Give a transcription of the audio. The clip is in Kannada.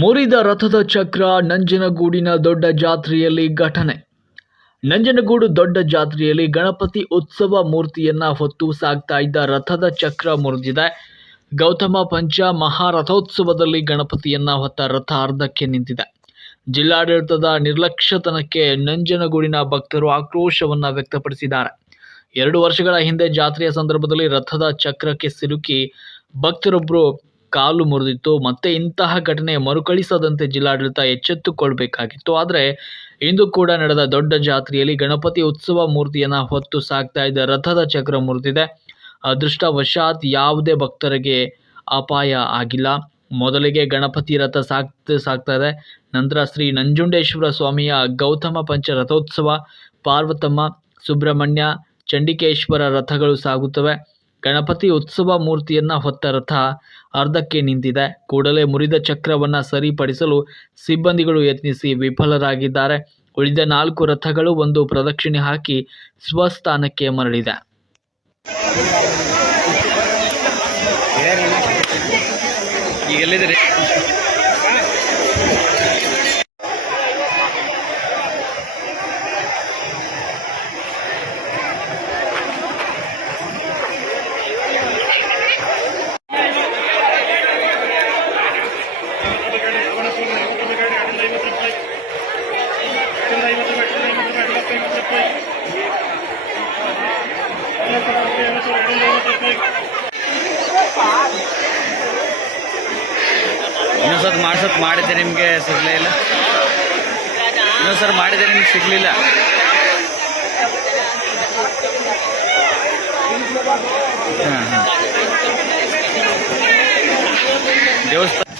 ಮುರಿದ ರಥದ ಚಕ್ರ ನಂಜನಗೂಡಿನ ದೊಡ್ಡ ಜಾತ್ರೆಯಲ್ಲಿ ಘಟನೆ. ನಂಜನಗೂಡು ದೊಡ್ಡ ಜಾತ್ರೆಯಲ್ಲಿ ಗಣಪತಿ ಉತ್ಸವ ಮೂರ್ತಿಯನ್ನ ಹೊತ್ತು ಸಾಗ್ತಾ ಇದ್ದ ರಥದ ಚಕ್ರ ಮುರಿದಿದೆ. ಗೌತಮ ಪಂಚ ಮಹಾರಥೋತ್ಸವದಲ್ಲಿ ಗಣಪತಿಯನ್ನ ಹೊತ್ತ ರಥ ಅರ್ಧಕ್ಕೆ ನಿಂತಿದೆ. ಜಿಲ್ಲಾಡಳಿತದ ನಿರ್ಲಕ್ಷ್ಯತನಕ್ಕೆ ನಂಜನಗೂಡಿನ ಭಕ್ತರು ಆಕ್ರೋಶವನ್ನ ವ್ಯಕ್ತಪಡಿಸಿದ್ದಾರೆ. ಎರಡು ವರ್ಷಗಳ ಹಿಂದೆ ಜಾತ್ರೆಯ ಸಂದರ್ಭದಲ್ಲಿ ರಥದ ಚಕ್ರಕ್ಕೆ ಸಿಲುಕಿ ಭಕ್ತರೊಬ್ಬರು ಕಾಲು ಮುರಿದಿತ್ತು. ಮತ್ತೆ ಇಂತಹ ಘಟನೆ ಮರುಕಳಿಸದಂತೆ ಜಿಲ್ಲಾಡಳಿತ ಎಚ್ಚೆತ್ತುಕೊಳ್ಬೇಕಾಗಿತ್ತು. ಆದರೆ ಇಂದು ಕೂಡ ನಡೆದ ದೊಡ್ಡ ಜಾತ್ರೆಯಲ್ಲಿ ಗಣಪತಿ ಉತ್ಸವ ಮೂರ್ತಿಯನ್ನು ಹೊತ್ತು ಸಾಗ್ತಾ ಇದ್ದ ರಥದ ಚಕ್ರ ಮುರಿದಿದೆ. ಅದೃಷ್ಟವಶಾತ್ ಯಾವುದೇ ಭಕ್ತರಿಗೆ ಅಪಾಯ ಆಗಿಲ್ಲ. ಮೊದಲಿಗೆ ಗಣಪತಿ ರಥ ಸಾಗ್ತ ಸಾಗ್ತಾ ಇದೆ. ನಂತರ ಶ್ರೀ ನಂಜುಂಡೇಶ್ವರ ಸ್ವಾಮಿಯ ಗೌತಮ ಪಂಚ ರಥೋತ್ಸವ, ಪಾರ್ವತಮ್ಮ, ಸುಬ್ರಹ್ಮಣ್ಯ, ಚಂಡಿಕೇಶ್ವರ ರಥಗಳು ಸಾಗುತ್ತವೆ. ಗಣಪತಿ ಉತ್ಸವ ಮೂರ್ತಿಯನ್ನ ಹೊತ್ತ ರಥ ಅರ್ಧಕ್ಕೆ ನಿಂತಿದೆ. ಕೂಡಲೇ ಮುರಿದ ಚಕ್ರವನ್ನ ಸರಿಪಡಿಸಲು ಸಿಬ್ಬಂದಿಗಳು ಯತ್ನಿಸಿ ವಿಫಲರಾಗಿದ್ದಾರೆ. ಉಳಿದ ನಾಲ್ಕು ರಥಗಳು ಒಂದು ಪ್ರದಕ್ಷಿಣೆ ಹಾಕಿ ಸ್ವಸ್ಥಾನಕ್ಕೆ ಮರಳಿದೆ. ಇನ್ನೊಂದ್ಸತಿ ಮಾಡ್ಸತ್ ಮಾಡಿದ್ದೆ ನಿಮಗೆ ಸಿಗ್ಲೇ ಇಲ್ಲ. ಇನ್ನೊಂದ್ಸರಿ ಮಾಡಿದ್ದೆ ನಿಮ್ಗೆ ಸಿಗ್ಲಿಲ್ಲ. ದೇವಸ್ಥಾನ